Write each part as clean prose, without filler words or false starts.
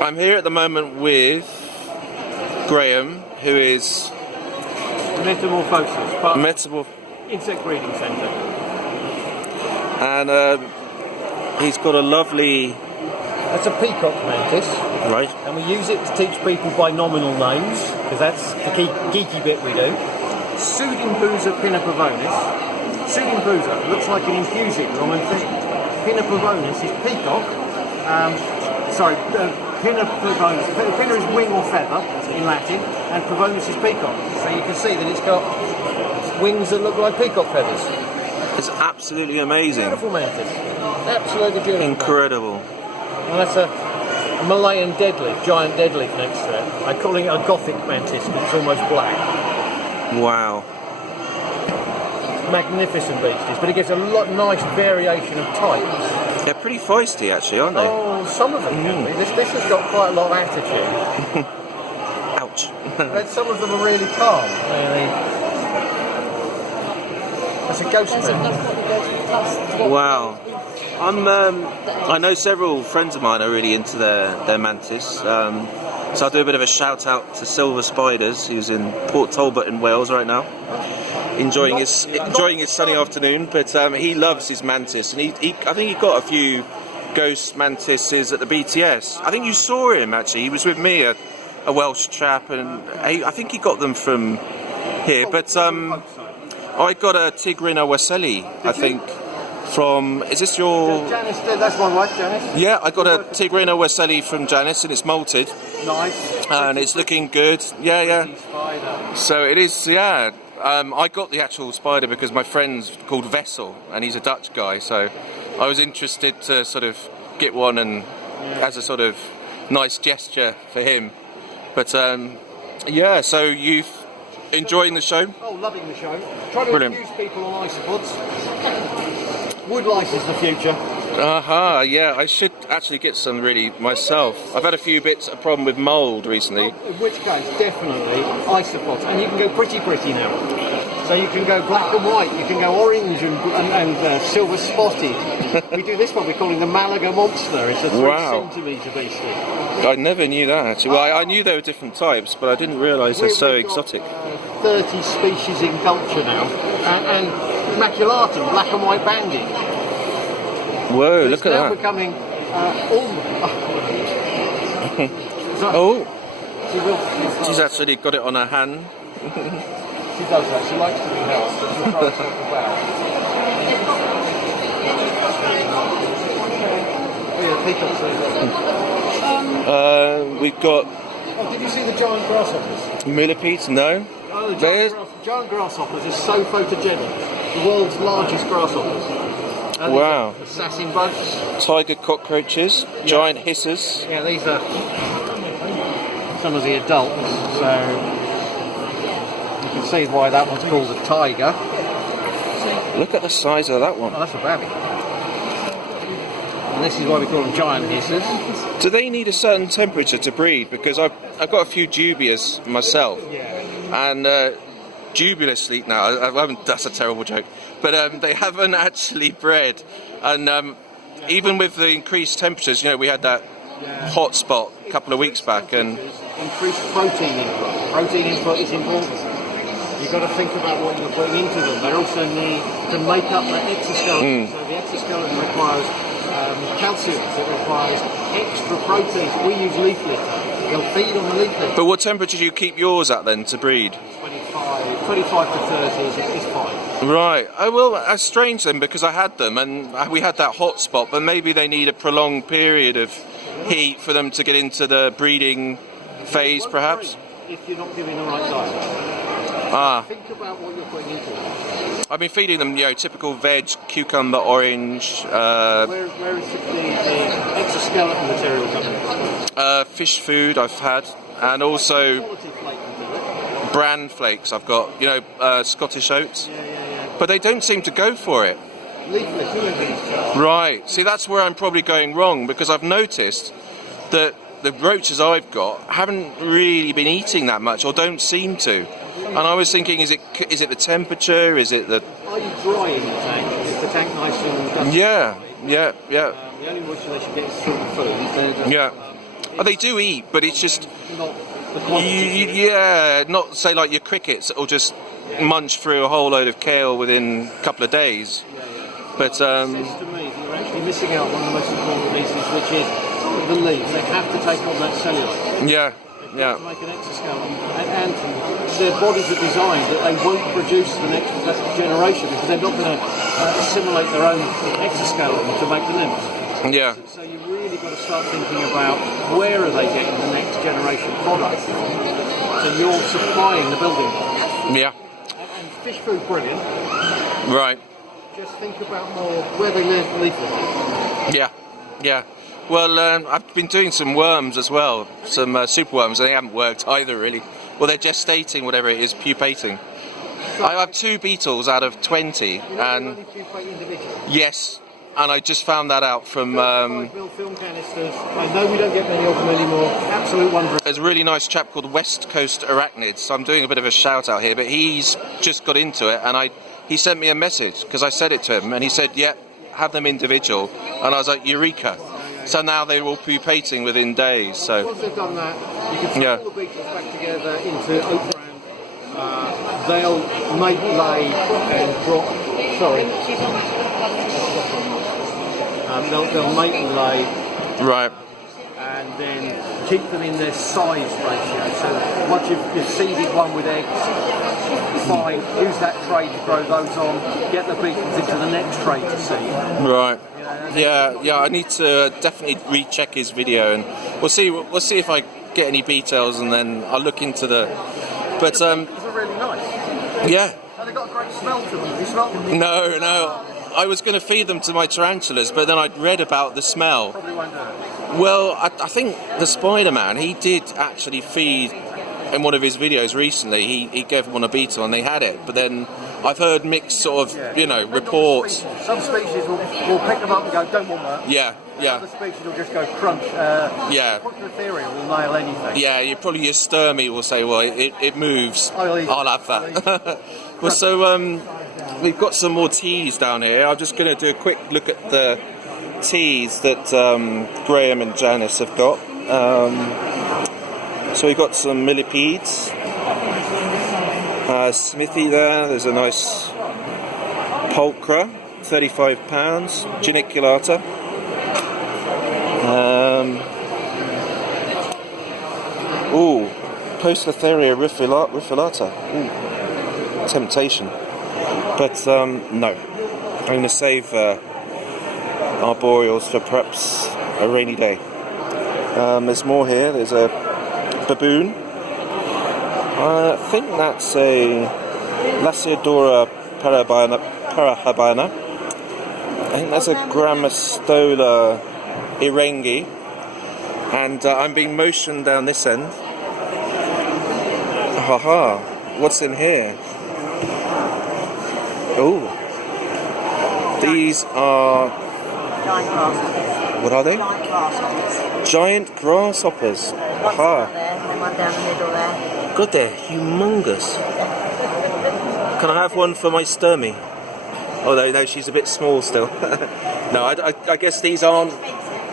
I'm here at the moment with Graham, who is Metamorphosis, part of insect breeding centre. And he's got a lovely... That's a peacock mantis. Right. And we use it to teach people binomial names, because that's the geeky bit we do. Pseudimbusa pinnapovonis. Pseudimbusa looks like an infusing Roman thing. Pinnapovonis is peacock. Pinnapovonis. Pinna is wing or feather in Latin, and pavonis is peacock. So you can see that it's got wings that look like peacock feathers. It's absolutely amazing. Beautiful mantis. Absolutely beautiful. Incredible. And that's a Malayan deadleaf, giant deadleaf next to it. I'm calling it a Gothic mantis because it's almost black. Wow. Magnificent beasties, but it gives a nice variation of types. They're pretty feisty actually, aren't they? Oh, some of them can be. This has got quite a lot of attitude. Ouch. But some of them are really calm. That's a ghost man. Wow. I know several friends of mine are really into their mantis. So I'll do a bit of a shout out to Silver Spiders, who's in Port Talbot in Wales right now, enjoying his sunny afternoon. But he loves his mantis, and I think he got a few ghost mantises at the BTS. I think you saw him actually. He was with me, a Welsh chap, and I think he got them from here. But I got a Tigrina Wasseli, I think. From, is this your... Janice, that's my wife, Janice. Yeah, I got a Tigrina Wasseli from Janice, and it's molted. Nice. And it's looking good. Yeah. Spider. So it is, yeah. I got the actual spider because my friend's called Vessel, and he's a Dutch guy, so I was interested to sort of get one and as a sort of nice gesture for him. But yeah, so you've enjoying the show? Oh, loving the show. Trying to Brilliant. infuse people on isopods. Wood lice is the future. Yeah, I should actually get some really myself. I've had a few bits of problem with mould recently. In which case, definitely isopods. And you can go pretty now. So you can go black and white, you can go orange and silver spotted. We do this one, we're calling the Malaga Monster. It's a 3 centimetre beastie. I never knew that actually. Well, I knew there were different types, but I didn't realise they're so exotic. 30 species in culture now. And maculatum, black and white banding. Whoa, look at that. It's now becoming She's actually got it on her hand. She does that, she likes to be held. She'll throw herself about. Oh yeah, peacocks. We've got... Oh, did you see the giant grasshoppers? Millipedes? No. Oh, the giant grasshoppers is so photogenic. The world's largest grasshoppers. Wow. Assassin bugs. Tiger cockroaches, giant hissers. Yeah, these are some of the adults, so you can see why that one's called a tiger. Look at the size of that one. Oh, that's a babby. And this is why we call them giant hissers. Do they need a certain temperature to breed? Because I've got a few dubious myself. And dubulously, that's a terrible joke, but they haven't actually bred, and even with the increased temperatures, we had that hot spot a couple of weeks back, and increased protein input. Protein input is important. You've got to think about what you're putting into them. They also need to make up that exoskeleton. So the exoskeleton requires calcium, so it requires extra proteins. We use leaf litter. They'll feed on the leaf litter. But what temperature do you keep yours at then to breed? 25 to 30 is fine. Right. Oh well, that's strange then, because I had them and we had that hot spot, but maybe they need a prolonged period of heat for them to get into the breeding phase, perhaps. If you're not giving the right diet. Think about what you're putting into them. I've been feeding them, typical veg, cucumber, orange. Where is the exoskeleton material coming? Fish food I've had, and also bran flakes. I've got, Scottish oats. But they don't seem to go for it. Right. See, that's where I'm probably going wrong, because I've noticed that the roaches I've got haven't really been eating that much, or don't seem to. And I was thinking, is it the temperature? Is it the... Are you drying the tank? Is the tank nice and dusty? Yeah. The only moisture they should get is through the food. Yeah. Oh, they do eat, but it's just not the quantity. yeah, not say like your crickets that will just munch through a whole load of kale within a couple of days. But It says to me that you're actually missing out on one of the most important pieces, which is the leaves. They have to take on that cellulose. yeah, To make an exoskeleton, and their bodies are designed that they won't produce the next generation because they're not going to assimilate their own exoskeleton to make the limbs. yeah, So you really got to start thinking about where are they getting the next generation product. So you're supplying the building blocks. yeah, And fish food, brilliant. right. Just think about more where they live, leafleting. Yeah, yeah. Well, I've been doing some worms as well, some superworms, and they haven't worked either, really. Well, they're gestating, whatever it is, pupating. I have 2 beetles out of 20, You know, and only pupate individually. yes, and I just found that out from. 5mm film canisters. I know we don't get many of them anymore. Absolute wonder. There's a really nice chap called West Coast Arachnids, so I'm doing a bit of a shout out here, but he's just got into it, and he sent me a message because I said it to him, and he said, "Yeah, have them individual," and I was like, "Eureka!" So now they're all pupating within days. So Once they've done that, you can put all the beetles back together into oak brand. They'll make lay and drop. Sorry. They'll make lay right, and then keep them in their size ratio. So once you've seeded one with eggs, fine, use that tray to grow those on, get the beetles into the next tray to seed. right. Yeah. I need to definitely recheck his video, and we'll see if I get any details, and then I'll look into the. But These are really nice. yeah. And they've got a great smell to them. Have you smelled them? No. I was going to feed them to my tarantulas, but then I'd read about the smell. Probably won't do it. Well, I think the Spider-Man, he did actually feed in one of his videos recently. He gave one a beetle and they had it, but then I've heard mixed sort of, reports. Some species will pick them up and go, don't want that. Yeah. Other species will just go crunch. Etheria will nail anything. Yeah, probably your Sturmy will say, well, it moves. I'll have that. Well, so we've got some more teas down here. I'm just going to do a quick look at the teas that Graham and Janice have got. So we've got some millipedes. Smithy there. There's a nice pulchra, £35. Geniculata. Poecilotheria rufilata. Temptation. But no. I'm going to save arboreals for perhaps a rainy day. There's more here. There's a baboon. I think that's a Lasiodora parahabana. I think that's a Grammastola irengi. And I'm being motioned down this end. Haha, what's in here? Oh, these are... Giant grasshoppers. What are they? Giant grasshoppers. Giant grasshoppers. One Aha. there, and then one down the middle there. God, they're humongous. Can I have one for my Sturmy? Oh no, she's a bit small still. No, I guess these aren't...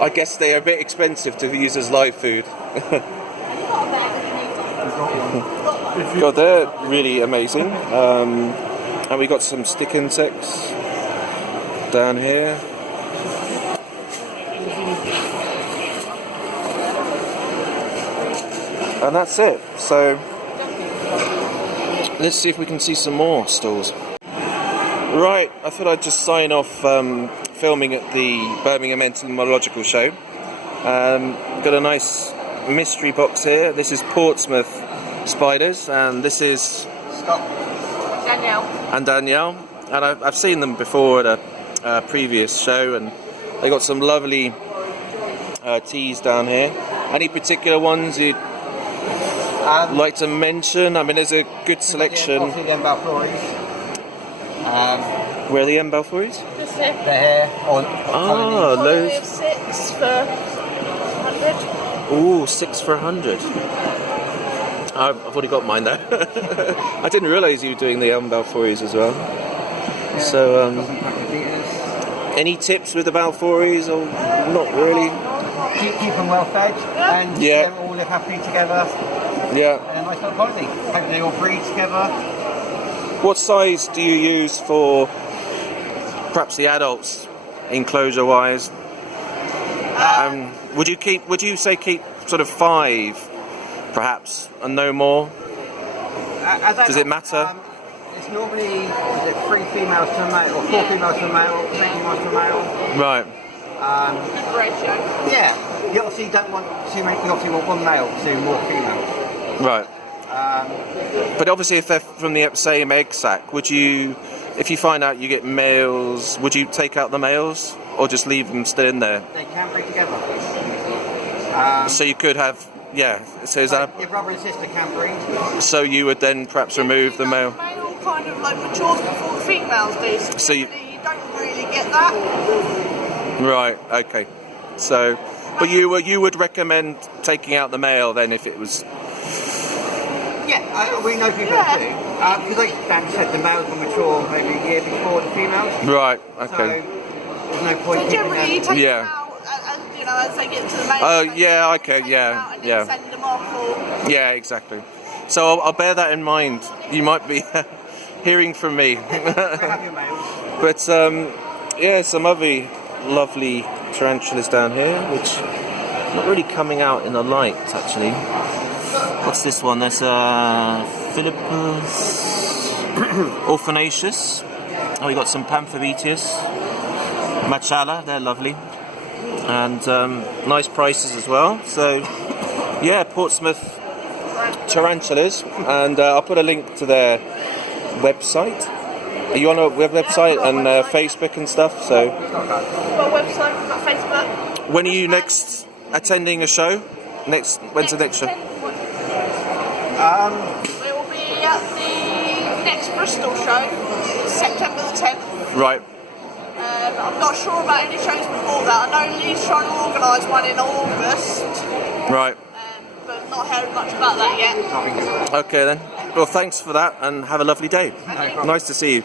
I guess they are a bit expensive to use as live food. God, they're really amazing. And we got some stick insects down here. And that's it. So let's see if we can see some more stalls. Right, I thought I'd just sign off filming at the Birmingham Entomological show. Got a nice mystery box here. This is Portsmouth spiders, and this is Scott. Danielle. And I've seen them before at a previous show, and they got some lovely teas down here. Any particular ones you'd like to mention? I mean, there's a good selection. Obviously the Balfouris. Where are the Balfouris? Just here. They're here on Loads. 6 for 100. Ooh, 6 for 100. I've already got mine though. I didn't realise you were doing the Balfouris as well. So, any tips with the Balfouris or not really? keep them well fed, and Yeah. they all live happily together. Yeah. And a nice little colony. Hopefully they all breed together. What size do you use for perhaps the adults, enclosure-wise? Would you say keep sort of 5, perhaps, and no more? Does it matter? It's normally 3 females to a male, or 4 females to a male, 3 females to a male. Right. Good ratio. Yeah. You obviously don't want too many. You obviously want 1 male to more females. Right. But obviously, if they're from the same egg sac, would you, if you find out you get males, would you take out the males or just leave them still in there? They can breed together. So you could have, yeah. So is that? Your brother and sister can breed. So you would then perhaps remove the male. The male kind of like matures before the females do. So you don't really get that. Right. Okay. So, but you would recommend taking out the male then if it was. Yeah, we know people that do. Because like Dan said, the males will mature maybe a year before the females. Right. Okay. So there's no point So keeping generally, you them. take them out, as they get to the male. Oh, stage, yeah, okay, take them yeah, out and yeah. then send them off. Or, Yeah. Exactly. So I'll bear that in mind. You might be hearing from me. Have your males. But yeah, some other lovely tarantulas down here, which not really coming out in the light actually. What's this one? There's Philippus orphanaceus. Oh, we got some Pamphobetius, Machala. They're lovely, and nice prices as well. So yeah, Portsmouth tarantulas, and I'll put a link to their website. Are you on a website and Facebook and stuff? So, we've got a website, we've got Facebook. when are you next attending a show? When's the next show? We will be at the next Bristol show, September the 10th. Right. I'm not sure about any shows before that. I know Lee's trying to organise one in August, Right. but not heard much about that yet. Okay then. Well, thanks for that, and have a lovely day. Thank you. Nice to see you.